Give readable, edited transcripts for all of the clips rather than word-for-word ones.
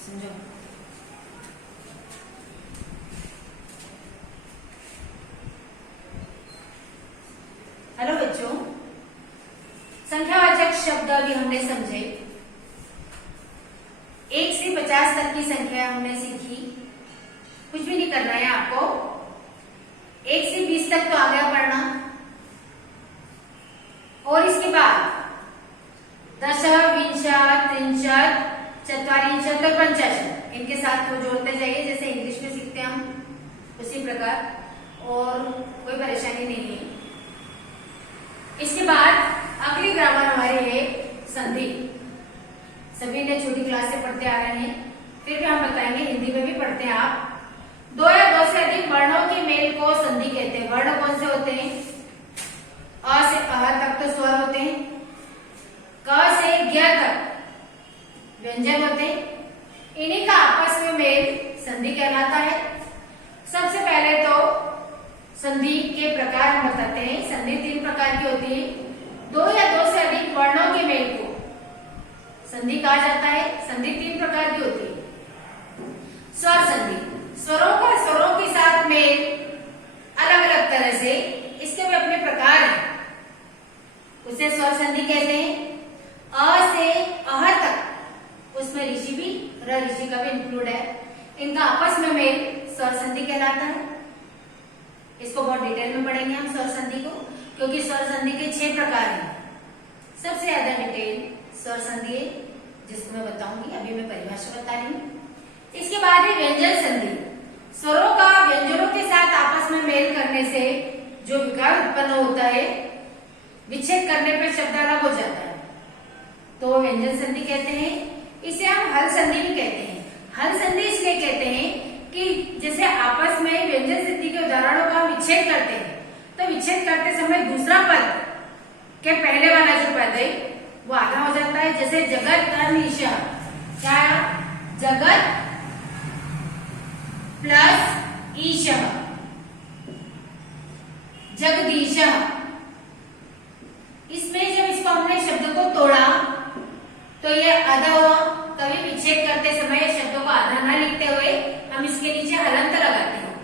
समझो। हेलो बच्चों, संख्यावाचक शब्द अभी हमने समझे। 1 से 50 तक की संख्या हमने सीखी। कुछ भी नहीं करना है आपको। 1 से 20 तक तो आ गया पढ़ना, और इसके बाद दश, विंश, त्रिंश, चत्वारिंश और पंचाशत, इनके साथ वो जोड़ते जाइए जैसे इंग्लिश में सीखते हैं हम, उसी प्रकार, और कोई परेशानी नहीं है। इसके बाद अगली ग्रामर हमारी है संधि। सभी ने छोटी क्लास से पढ़ते आ रहे हैं, फिर भी हम बताएंगे, हिंदी में भी पढ़ते हैं आप। 2 या 2 से अधिक वर्णों के मेल को संधि कहते हैं। वर्ण कौन से होते हैं? अ से अह तक तो स्वर होते हैं, क से ज्ञ तक व्यंजन होते हैं। इन्हीं का आपस में मेल संधि कहलाता है। सबसे पहले तो संधि के प्रकार हम बताते हैं। संधि 3 प्रकार की होती है। 2 या 2 से अधिक वर्णों के मेल को संधि कहा जाता है। संधि 3 प्रकार की होती है। स्वर संधि, स्वरों का स्वरों के साथ मेल अलग अलग तरह से, इसके भी अपने प्रकार हैं, उसे स्वर संधि कहते हैं। अ से अह तक, उसमें ऋषि भी, र ऋषि का भी इंक्लूड है। इनका आपस में मेल स्वर संधि कहलाता है। इसको बहुत डिटेल में पढ़ेंगे हम स्वर संधि को, क्योंकि स्वर संधि के 6 प्रकार हैं। सबसे ज्यादा डिटेल स्वर संधि है, जिसको मैं बताऊंगी। अभी मैं परिभाषा बता रही हूँ। इसके बाद है व्यंजन संधि। स्वरों का व्यंजनों के साथ आपस में मेल करने से जो विकार उत्पन्न होता है, विच्छेद करने पर शब्द अलग हो जाता है, तो व्यंजन संधि कहते हैं। इसे हम हल संधि भी कहते हैं। हल संधि इसलिए कहते हैं कि जैसे आपस में व्यंजन संधि के उदाहरणों का विच्छेद करते हैं, तो विच्छेद करते समय दूसरा पद के पहले वाला जो पद है वो आधा हो जाता है। जैसे जगत अनिश, क्या? जगत प्लस ईश, जगदीश। इसमें जब इसको हमने शब्द को तोड़ा तो ये आधा हुआ। कभी विच्छेद करते समय शब्दों को आधा ना लिखते हुए हम इसके नीचे हलंत लगाते हैं।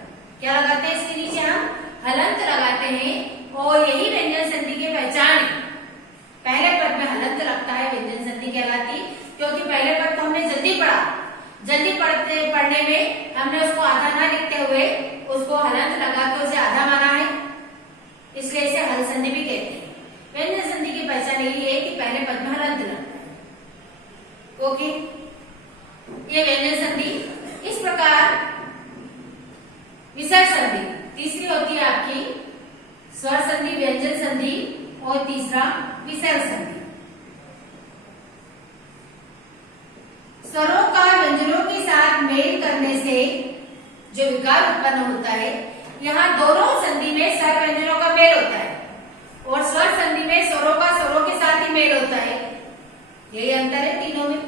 क्या लगाते हैं? इसके नीचे हम हलंत लगाते हैं, और यही व्यंजन संधि की पहचान है। पहले पद में हलंत लगता है, व्यंजन संधि कहलाती, क्योंकि पहले पद को हमने जल्दी पढ़ा। जल्दी पढ़ने में हमने उसको आधा ना लिखते हुए उसको हलंत लगा के उसे आधा माना है, इसलिए इसे हल संधि भी कहते हैं। व्यंजन संधि की पहचान यही है कि पहले पद में हलंत लगता है। ओके, ये व्यंजन संधि। इस प्रकार विसर्ग संधि तीसरी होती है आपकी, स्वर संधि, व्यंजन संधि, और तीसरा विसर्ग संधि। स्वरों का व्यंजनों के साथ मेल करने से जो विकार उत्पन्न होता है, यहाँ दोनों संधि में स्वर व्यंजनों का मेल होता है, और स्वर संधि में स्वरों का स्वरों के साथ ही मेल होता है। यही अंतर है तीनों में।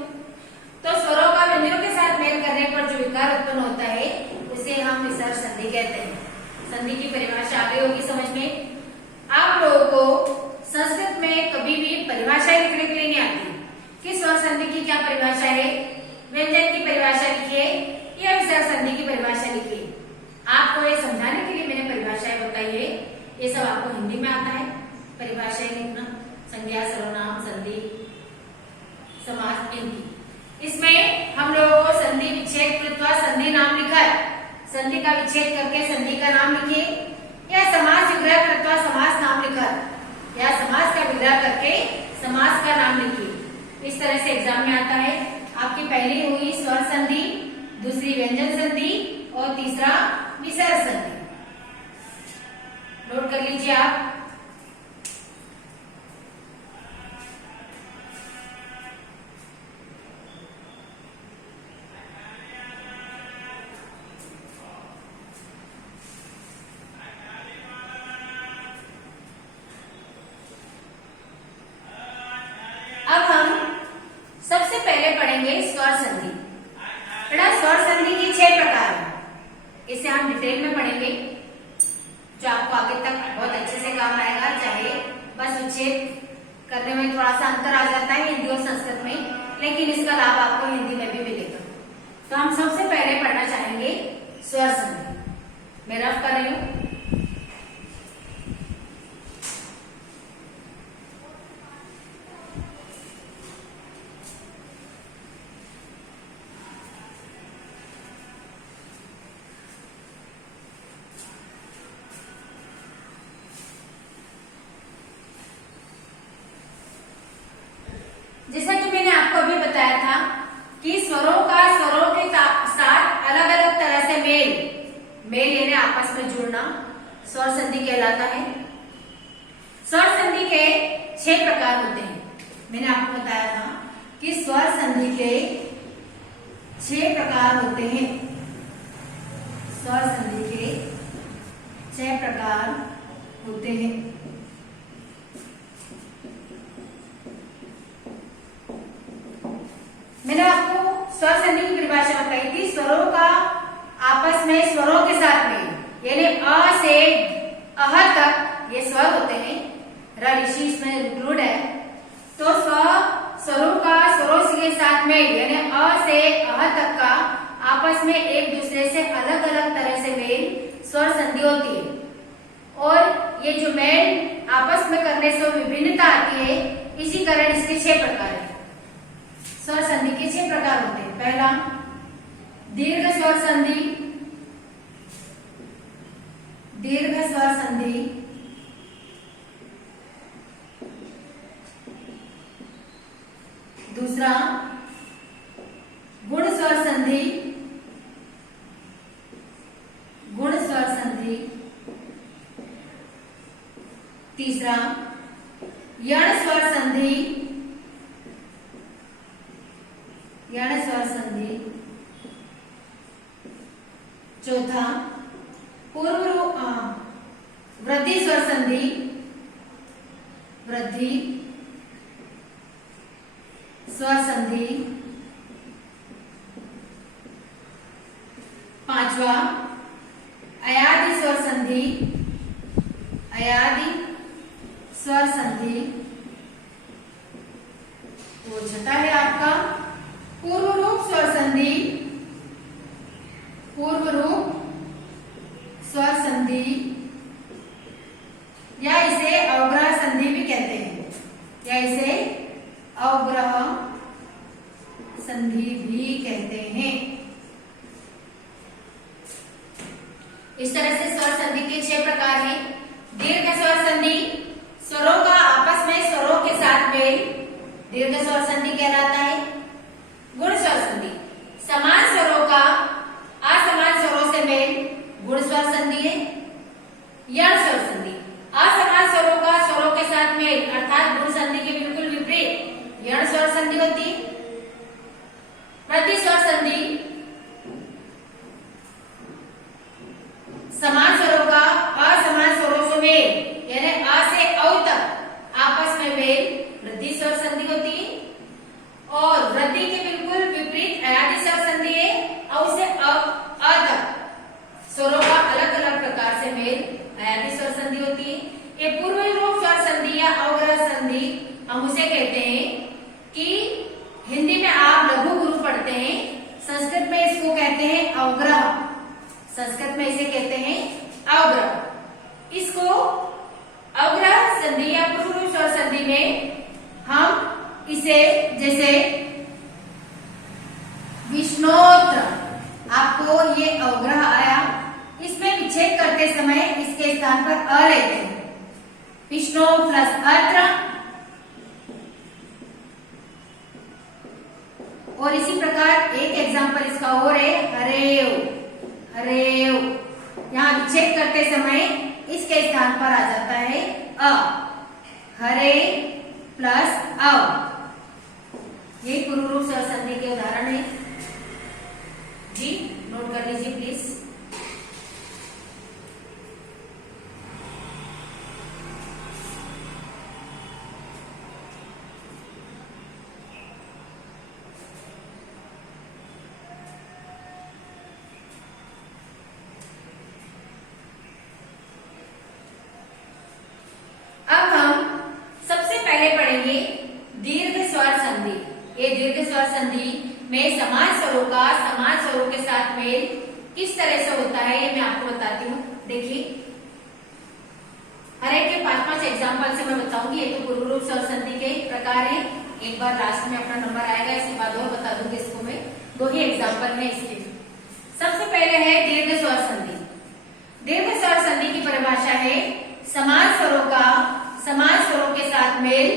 तो स्वरों का व्यंजनों के साथ मेल करने पर जो विकार उत्पन्न होता है उसे हम विसर्ग संधि कहते हैं। संधि की परिभाषा आ गई होगी समझ में। आप लोगों को संस्कृत में कभी भी परिभाषाएं लिखने के लिए नहीं आती कि स्वर संधि की क्या परिभाषा है, व्यंजन की परिभाषा लिखिए या विसर्ग संधि की परिभाषा लिखिए। आपको ये समझाने के लिए मैंने परिभाषाएं बताई है। ये सब आपको हिंदी में आता है, परिभाषाएं लिखना, संज्ञा, सर्वनाम, संधि, समास, इनकी। इसमें हम लोगों को संधि विच्छेद कृत्वा संधि नाम लिखा है। संधि का विच्छेद करके संधि का नाम लिखिए, या समास विग्रह कृत्वा समास नाम लिखा है, या समास का विग्रह करके समास का नाम लिखिए। इस तरह से एग्जाम में आता है। आपकी पहली हुई स्वर संधि, दूसरी व्यंजन संधि, और तीसरा विसर्ग संधि। नोट कर लीजिए आप। स्वर संधि। बेटा स्वर संधि की 6 प्रकार है, इसे हम डिटेल में पढ़ेंगे, जो आपको आगे तक बहुत अच्छे से काम आएगा। चाहे बस विच्छेद करने में थोड़ा सा अंतर आ जाता है हिंदी और संस्कृत में, लेकिन इसका लाभ आपको हिंदी में भी मिलेगा। तो हम सबसे पहले पढ़ना चाहेंगे स्वर संधि। मैं रफ कर रही हूं। जैसा कि मैंने आपको अभी बताया था कि स्वरों का स्वरों के साथ अलग अलग तरह से मेल यानी आपस में जुड़ना स्वर संधि कहलाता है। स्वर संधि के 6 प्रकार होते हैं। मैंने आपको बताया था कि स्वर संधि के 6 प्रकार होते हैं। स्वर संधि के 6 प्रकार होते हैं। मैंने आपको स्वर संधि की परिभाषा बताई थी, स्वरों का आपस में स्वरों के साथ में यानी अ से अह तक ये स्वर होते हैं। ऋषि इसमें इंक्लूड है। तो स्वरों का स्वरों के साथ में यानी अ से अह तक का आपस में एक दूसरे से अलग अलग तरह से मेल स्वर संधि होती है। और ये जो मेल आपस में करने से विभिन्नता आती है, इसी कारण इसके 6 प्रकार है। स्वर संधि के 6 प्रकार होते हैं। पहला दीर्घ स्वर संधि, दीर्घ स्वर संधि। दूसरा गुण स्वर संधि, गुण स्वर संधि। तीसरा यण स्वर संधि, यण स्वर संधि। चौथा वृद्धि स्वर संधि, वृद्धि स्वर संधि। पांचवा अयादि स्वर संधि, अयादि स्वर संधि। तो छठा है आपका पूर्व रूप स्वर संधि, पूर्व रूप स्वर संधि या इसे अवग्रह संधि भी कहते हैं, या इसे अवग्रह संधि भी कहते हैं। इस तरह से स्वर संधि के 6 प्रकार हैं। दीर्घ स्वर संधि, स्वरों का आपस में स्वरों के साथ मेल दीर्घ स्वर संधि कहलाता है। गुण स्वर संधि, समान स्वरों का असमान स्वरों से मेल गुण स्वर संधि है। यण स्वर संधि, असमान स्वरों का स्वरों के साथ मेल अर्थात गुण संधि के बिल्कुल विपरीत यण स्वर संधि होती है। वृद्धि स्वर संधि, समान स्वरों का असमान स्वरों से मेल यानी अ से औ तक आपस में मेल वृद्धि स्वर संधि होती है। और वृद्धि के बिल्कुल विपरीत अयादि स्वर संधि है और उसे अ तक स्वरों का अलग अलग प्रकार से मेल अयादि स्वर संधि होती है। ये पूर्व रूप स्वर संधि या अवग्रह संधि हम उसे कहते हैं कि हिंदी में आप लघु गुरु पढ़ते हैं, संस्कृत में इसको कहते हैं अवग्रह, संस्कृत में इसे कहते हैं अवग्रह। इसको अवग्रह संधि या पूर्व रूप स्वर संधि में हम इसे जैसे विष्णोत्र, आपको ये अवग्रह आया, इसमें विच्छेद करते समय इसके स्थान पर अ लेते हैं। विष्णु प्लस अत्र। और इसी प्रकार एक एग्जांपल इसका और है हरेव, हरेव। यहाँ विच्छेद करते समय इसके स्थान पर आ जाता है अ, हरे प्लस अव। यही पूर्व रूप स्वर संधि के उदाहरण है जी, नोट कर लीजिए प्लीज। दीर्घ स्वर स्वर संधि में समान स्वरों का समान स्वरों के साथ मेल किस तरह से होता है ये मैं आपको बताती हूँ। देखिए, हर एक के 5-5 एग्जाम्पल से मैं बताऊंगी। ये तो पूर्व रूप स्वर संधि के प्रकार हैं। एक बार लास्ट में अपना नंबर आएगा, इसके बाद और बता दूंगी इसको मैं। 2 ही एग्जाम्पल है इसके। सबसे पहले है दीर्घ स्वर संधि। दीर्घ स्वर संधि की परिभाषा है समान स्वरों का समान स्वरों के साथ मेल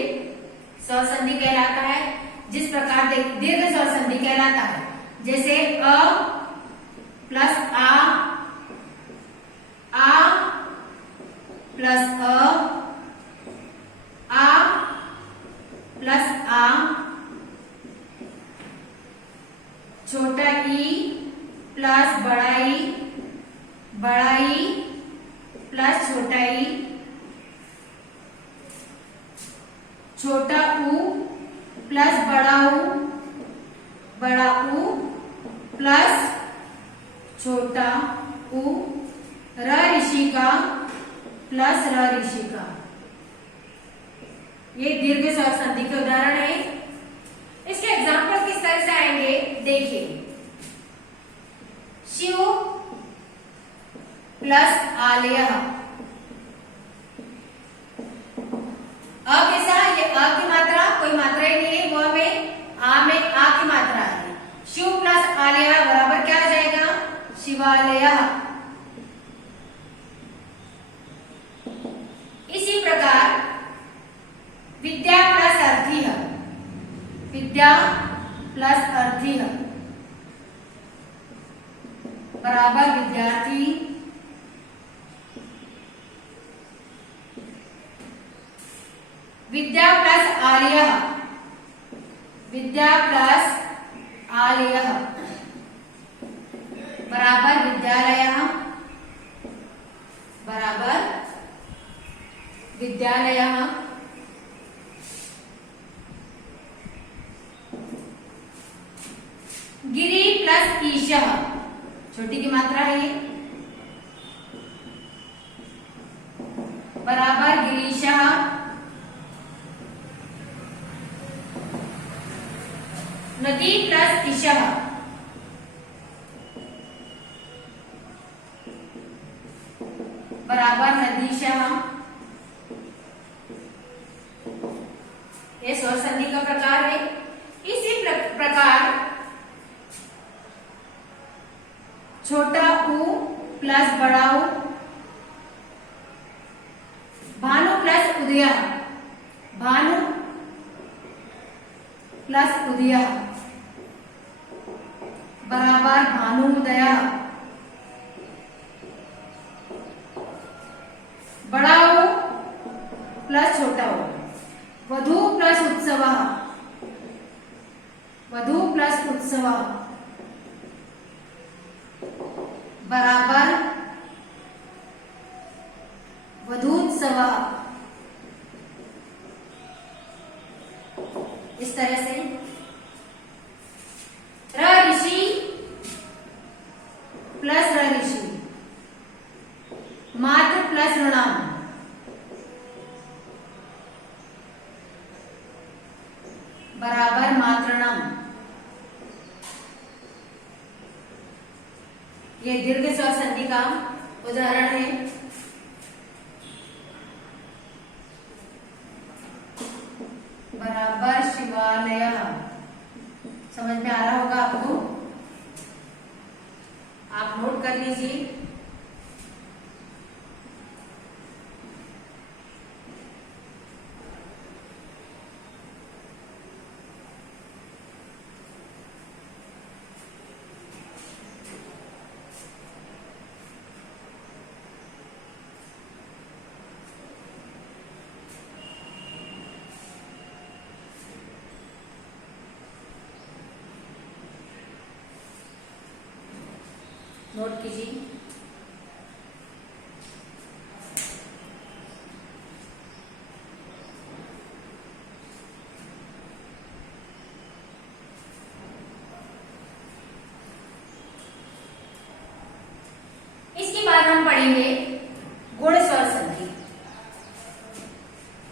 स्वर संधि कहलाता है। जिस प्रकार दीर्घ स्वर संधि कहलाता है, जैसे अ प्लस आ प्लस आ प्लस आ, छोटा ई प्लस बड़ा ई प्लस छोटा ई, छोटा ऊ प्लस बड़ा ऊ प्लस छोटा ऊ, र ऋषि का प्लस र ऋषि का। ये दीर्घ स्वर संधि के उदाहरण है। इसके एग्जाम्पल किस तरह से आएंगे देखिए, शिव प्लस आलय। अ कैसा, ये अ की मात्रा कोई मात्रा ही नहीं है, वह में आ की मात्रा है। शिव प्लस आलय बराबर क्या आ जाएगा, शिवालय। इसी प्रकार विद्या प्लस अर्थी, विद्या प्लस अर्थी बराबर विद्यार्थी। विद्या प्लस आलय, विद्या प्लस आलय बराबर विद्यालय बराबर विद्यालय। गिरि प्लस ईश, छोटी की मात्रा है ये, बराबर गिरीश। नदी प्लस ईश बराबर नदीश। ये स्वर संधि का प्रकार है। इसी प्रकार छोटा ऊ प्लस बड़ा ऊ, भानु प्लस उदय, भानु प्लस उदय बराबर भानुदय। बड़ा ऊ प्लस छोटा ऊ, वधु प्लस उत्सव, वधु प्लस उत्सव बराबर वधूत्सव। इस तरह से र ऋषि प्लस र ऋषि, मातृ प्लस ऋणाम बराबर मातृणाम। ये दीर्घ स्वर संधि का उदाहरण है। बराबर शिवालय। समझ में आ रहा होगा आपको, आप नोट कर लीजिए। नोट कीजिए। इसके बाद हम पढ़ेंगे गुण स्वर संधि।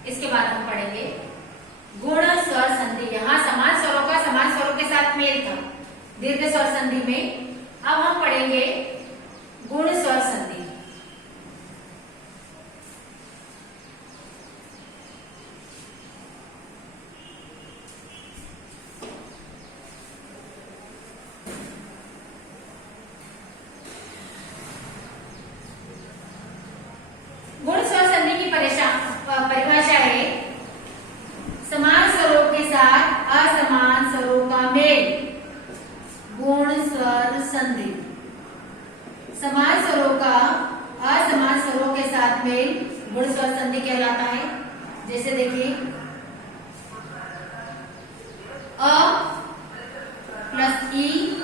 इसके बाद हम पढ़ेंगे गुण स्वर संधि। यहाँ समान स्वरों का समान स्वरों के दीर्घ स्वर संधि में। अब हम पढ़ेंगे गुण स्वर संधि। गुण स्वर संधि की परिभाषा है समान स्वरों के साथ असमान स्वरों का मेल, गुण स्वर संधि। समान स्वरों का असमान स्वरों के साथ मेल गुण स्वर संधि कहलाता है। जैसे देखिए अ प्लस ई,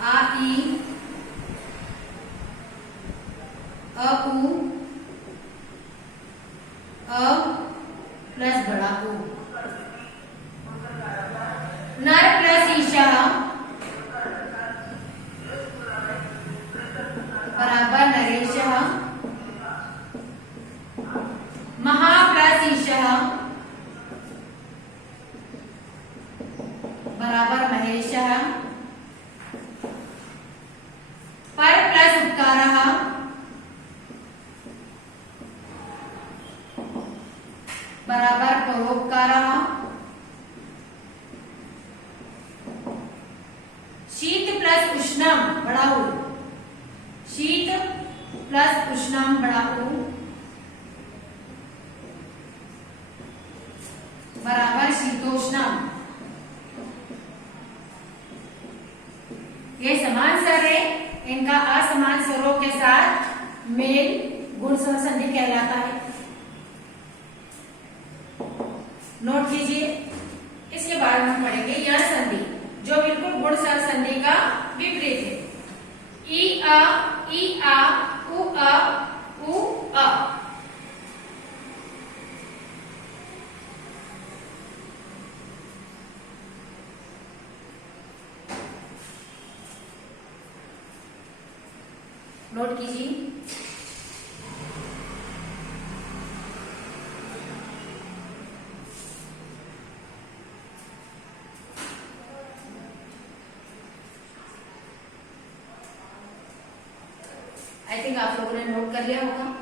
आ ई, अ उ, अ प्लस बड़ा उ। नर प्लस ईशा बराबर नरेश। महा प्लस ईशा बराबर महेश। पर प्लस उपकारः बराबर परोपकारः। शीत प्लस उष्णम बड़ा उ, शीत प्लस उष्णम बड़ा उ बराबर शीतोष्णम। ये समान स्वर है, इनका असमान स्वरों के साथ मेल गुण स्वर संधि कहलाता है। नोट कीजिए। इसके बाद हम पढ़ेंगे यण संधि, जो बिल्कुल गुण स्वर संधि का विपरीत है। ई आ, उ आ, उ आ। नोट कीजिए। आई थिंक आप लोगों ने नोट कर लिया होगा।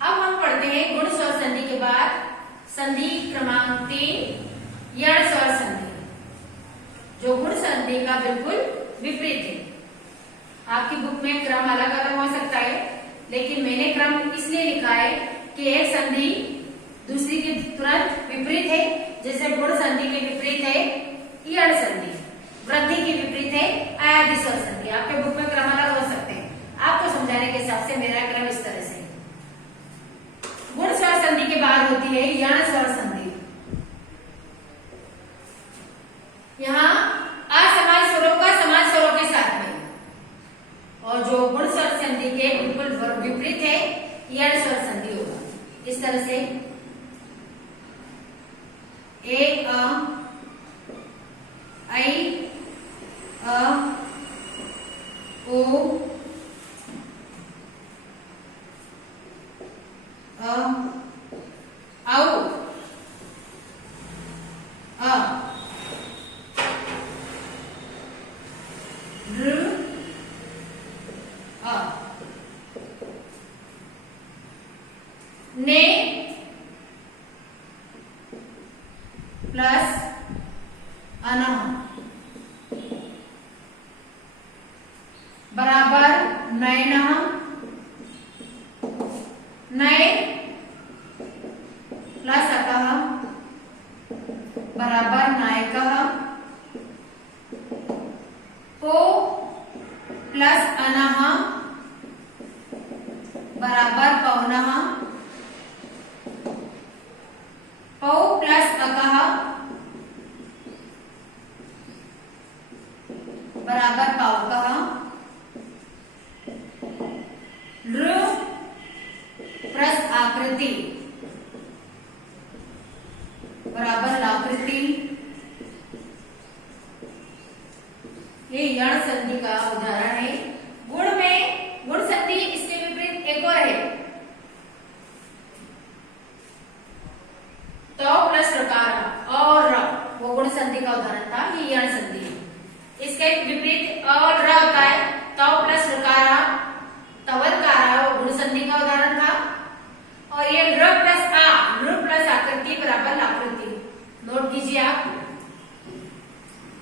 अब हम पढ़ते हैं गुण स्वर संधि के बाद संधि क्रमांक 3 यण स्वर संधि, जो गुण संधि का बिल्कुल विपरीत है। आपकी बुक में क्रम अलग अलग हो सकता है, लेकिन मैंने क्रम इसलिए लिखा है कि एक संधि दूसरी के तुरंत विपरीत है। जैसे गुण संधि के विपरीत है यण संधि, वृद्धि के विपरीत है अयादि स्वर संधि। आपके बुक में क्रम अलग हो सकते हैं, आपको समझाने के हिसाब से मेरा क्रम इस तरह से। गुण स्वर संधि के बाद होती है यण स्वर संधि। यहाँ असमान स्वरों का समान स्वरों के साथ में, और जो गुण स्वर संधि के बिल्कुल विपरीत है यण स्वर संधि होगा इस तरह से। ए अ, ऐ अ, ओ, औ, अ, ऋ, अ, ने प्लस अनः बराबर नयनः, नय प्लस अकः बराबर नायकः, पो प्लस अनः बराबर पवनः, पौ प्लस अकः बराबर पावकः, लृ प्लस आकृति बराबर लाकृति। ये यण संधि का उदाहरण है। गुण में गुण संधि इसके विपरीत एक और है, तो प्लस ऋकार। संधि का उदाहरण था, ये यण संधि है। इसके विपरीत अ और र होता है, तव प्लस ऋकारा, तवरकारा वो गुण संधि का उदाहरण था। और ये नृ प्लस आ, नृ प्लस आकृति बराबर लाकृति, नोट कीजिए आप।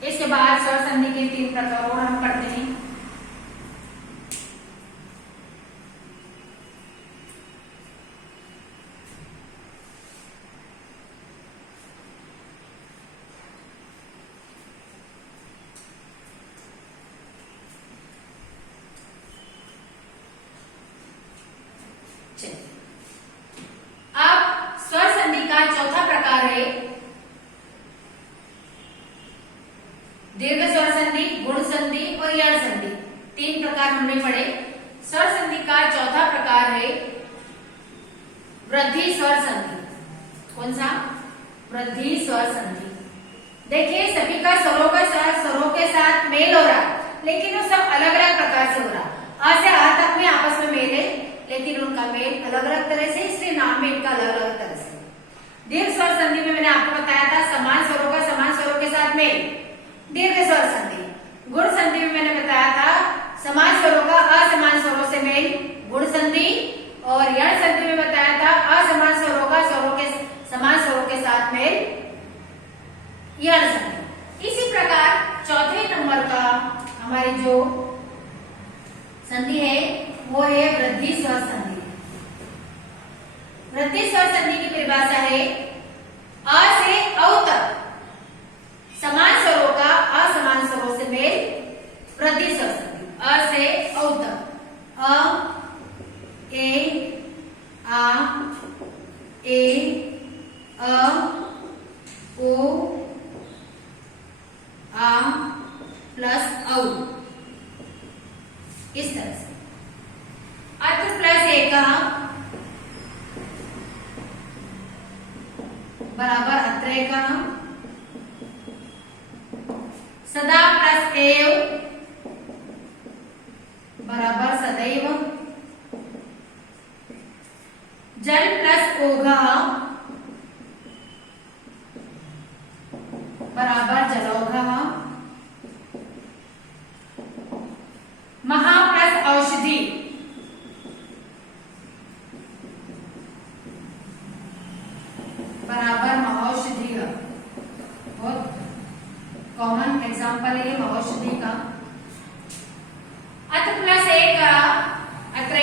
इसके बाद स्वर संधि के 3 प्रकार और हम पढ़ते हैं। अब स्वर संधि का चौथा प्रकार है दीर्घ स्वर संधि, गुण संधि और यण संधि। 3 प्रकार हमने पढ़े। स्वर संधि का चौथा प्रकार है वृद्धि स्वर संधि। कौन सा? वृद्धि स्वर संधि। देखिए सभी का स्वरों के साथ मेल हो रहा है, लेकिन वो सब अलग अलग प्रकार से हो रहा है। आ से आ तक में आपस में मेल है, लेकिन उनका मेल अलग अलग तरह से, इसलिए नाम में इनका अलग अलग तरह से। दीर्घ स्वर संधि में मैंने आपको बताया था समान स्वरों का समान स्वरों के साथ मेल, दीर्घ स्वर संधि। गुण संधि में मैंने बताया था समान स्वरों का असमान स्वरों से मेल, गुण संधि। और यण संधि में बताया था असमान स्वरों का समान स्वरों के साथ मेल, यण संधि। इसी प्रकार चौथे नंबर का हमारी जो संधि है वो है वृद्धि स्वर संधि। वृद्धि स्वर संधि की परिभाषा है अ से औ तक समान स्वरों का असमान स्वरों से मेल, वृद्धि स्वर संधि। अ से औ तक अ, ए, आ, ए, अ, ओ, आ प्लस औ, इस तरह से। अत्र प्लस एक बराबर अत्र का, सदा प्लस एव बराबर सदैव, जल प्लस ओघ बराबर जलौघ, महा प्लस औषधि बराबर महौषधि। बहुत कॉमन एग्जाम्पल है महौषधि का। अत प्लस एक अत्र,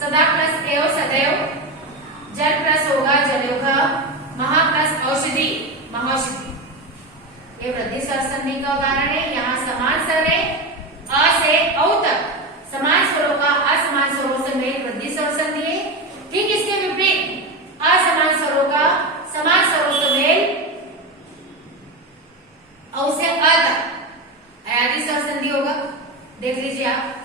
सदा प्लस एव सदैव, जल प्लस होगा जलौघ, महा प्लस औषधि महौषधि। ये वृद्धि स्वर संधि का उदाहरण है। यहाँ समान स्वर है अ से औ तक, समान स्वरों का असमान स्वरों से मेल, वृद्धि स्वर संधि है। ठीक इसके विपरीत असमान स्वरों का समान स्वरों से मेल, औ से अ तक अयादि स्वर संधि होगा। देख लीजिए आप।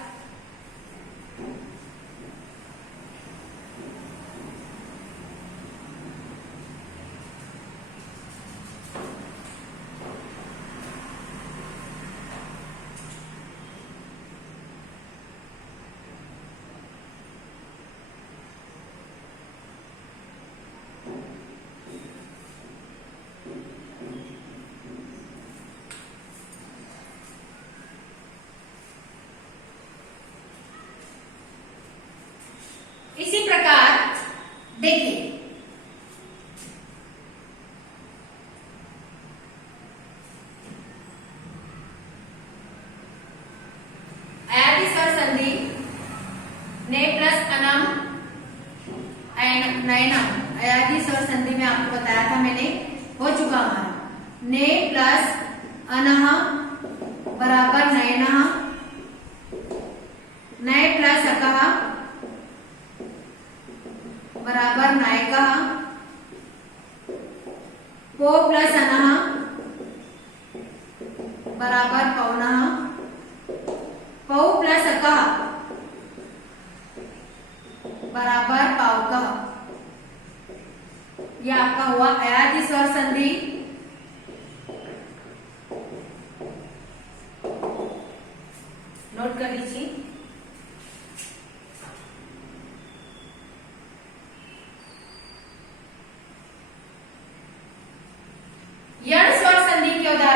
इसी प्रकार देखिए अयादि स्वर संधि ने प्लस अनम नयनम, अयादि स्वर संधि में आपको बताया था मैंने, हो चुका हमारा। ने प्लस अनह बराबर नयनः, नय प्लस अकः बराबर नायकः, पो प्लस अनः बराबर पौनः, पौ प्लस अकः बराबर पावकः। यह आपका हुआ अयादि स्वर संधि। नोट कर लीजिए।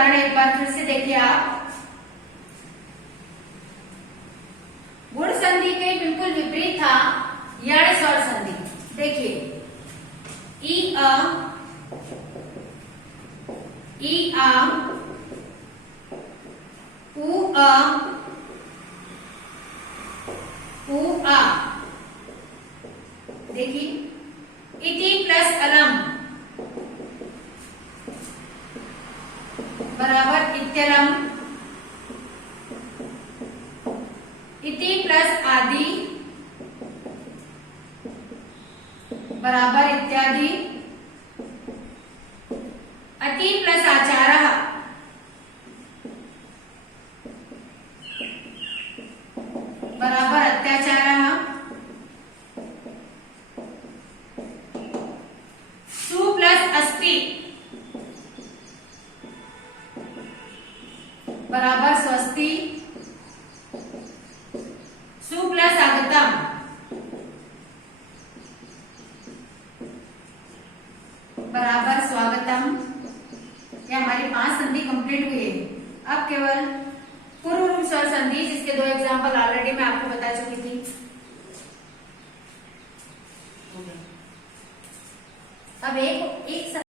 उदाहरण एक बार फिर से देखिए आप। गुण संधि के बिल्कुल विपरीत था यण स्वर संधि। देखिए ई अ, ई आ, उ अ, उ आ। देखिए इति प्लस अलम बराबर इत्यलम, इति प्लस आदि बराबर इत्यादि, अति प्लस आचारः बराबर अत्याचारः, सु प्लस अस्ति बराबर स्वस्ति, सु प्लस आगतम बराबर स्वागतम। ये हमारी 5 संधि कंप्लीट हुई है। अब केवल पूर्व रूप स्वर संधि, जिसके 2 एग्जाम्पल ऑलरेडी मैं आपको बता चुकी थी।